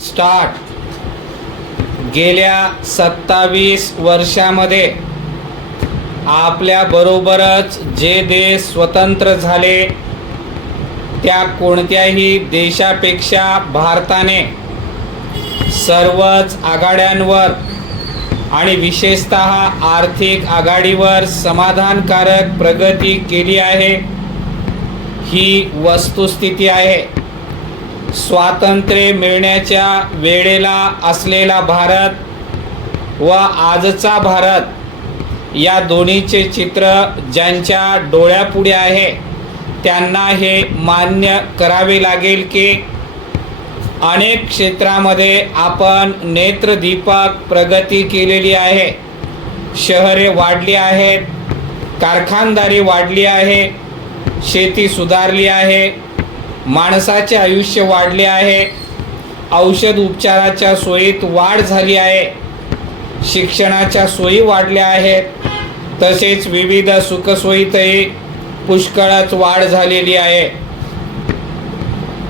Start. गेल्या 27 वर्षामध्ये आपल्या बरोबरच जे देश स्वतंत्र झाले त्या कोणत्याही देशापेक्षा भारताने सर्वच आघाड्यांवर आणि विशेषतः आर्थिक आघाडीवर समाधानकारक प्रगती केली आहे. ही वस्तुस्थिती आहे. स्वातंत्र्य मिळण्याच्या वेळेला असलेला भारत व आजचा भारत या दोन्हीचे चित्र ज्यांच्या डोळ्यापुढे आहे त्यांना हे मान्य करावे लागेल की अनेक क्षेत्रामध्ये आपण नेत्रदीपक प्रगती केलेली आहे. शहरे वाढली आहेत, कारखानदारी वाढली आहे, शेती सुधारली आहे, माणसाचे आयुष्य वाढले आहे, औषध उपचाराच्या सोयीत वाढ झाली आहे, शिक्षणाच्या सोयी वाढल्या आहेत, तसेच विविध सुखसोयीतही पुष्कळच वाढ झालेली आहे.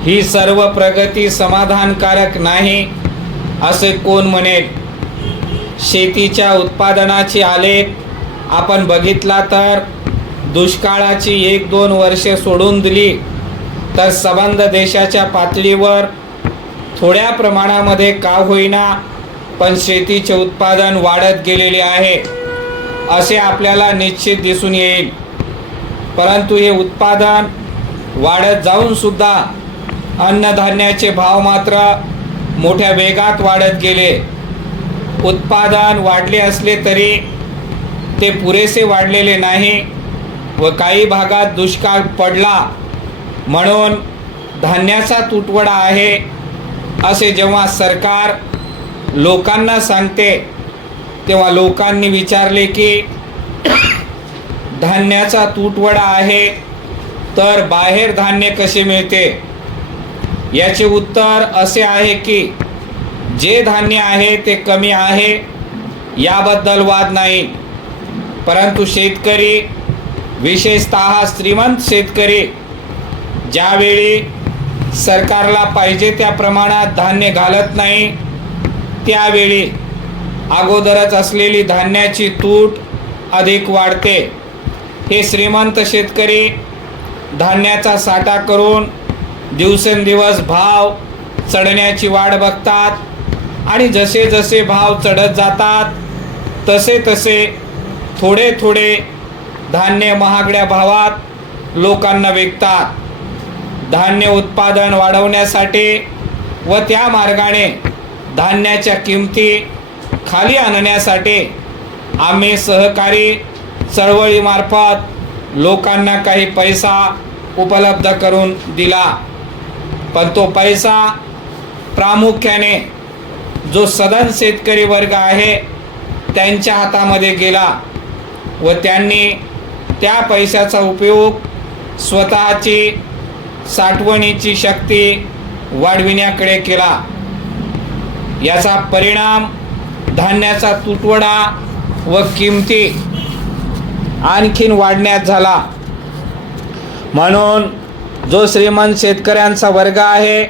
ही सर्व प्रगती समाधानकारक नाही असे कोण म्हणेल? शेतीच्या उत्पादनाची आलेख आपण बघितला तर दुष्काळाची 1-2 वर्षे सोडून दिली तर संबंध देशाच्या पातळीवर थोड्या प्रमाणामध्ये का होईना पण शेतीचे उत्पादन वाढत गेलेले आहे असे आपल्याला निश्चित दिसून येईल. परंतु हे उत्पादन वाढत जाऊन सुद्धा अन्नधान्याचे भाव मात्र मोठ्या वेगात वाढत गेले. उत्पादन वाढले असले तरी ते पुरेसे वाढलेले नाही व काही भागात दुष्काळ पडला म्हणून धान्याचा तुटवडा आहे असे जेव्हा सरकार लोकांना सांगते तेव्हा लोकांनी विचारले की धान्याचा तुटवडा आहे तर बाहेर धान्य कसे मिळते? याचे उत्तर असे आहे की जे धान्य आहे ते कमी आहे याबद्दल वाद नाही, परंतु शेतकरी विशेषतः श्रीमंत शेतकरी ज्यावेळी सरकारला पाहिजे त्या प्रमाणात धान्य घालत नाही त्यावेळी अगोदरच असलेली धान्याची तूट अधिक वाढते. हे श्रीमंत शेतकरी धान्याचा साठा करून दिवसेंदिवस भाव चढण्याची वाट बघतात आणि जसे जसे भाव चढत जातात तसे तसे थोडे थोडे धान्य महागड्या भावात लोकांना विकतात. धान्य उत्पादन वाढवण्यासाठी व त्या मार्गाने धान्याच्या किमती खाली आणण्यासाठी आम्ही सहकारी चळवळीमार्फत लोकांना काही पैसा उपलब्ध करून दिला, पण तो पैसा प्रामुख्याने जो सधन शेतकरी वर्ग आहे त्यांच्या हातामध्ये गेला व त्यांनी त्या पैशाचा उपयोग स्वतःची साठवणीची शक्ती वाढविण्याकडे केला. याचा परिणाम धान्याचा तुटवडा व किमती आणखीन वाढण्यात झाला. म्हणून जो श्रीमंत शेतकऱ्यांचा वर्ग आहे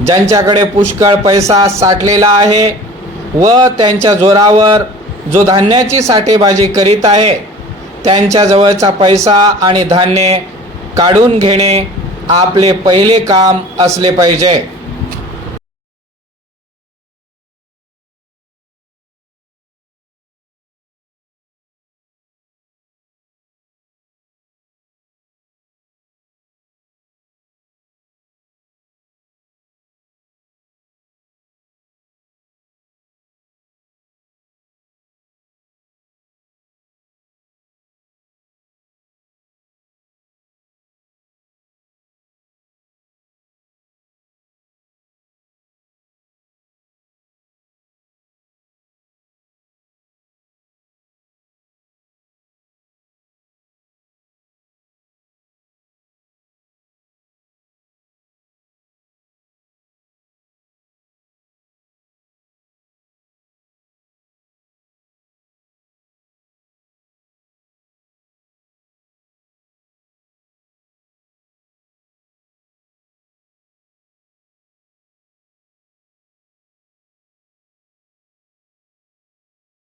ज्यांच्याकडे पुष्कळ पैसा साठलेला आहे व त्यांच्या जोरावर जो धान्याची साठेबाजी करीत आहे त्यांच्याजवळचा पैसा आणि धान्य काढून घेणे आपले पहिले काम असले पाहिजे.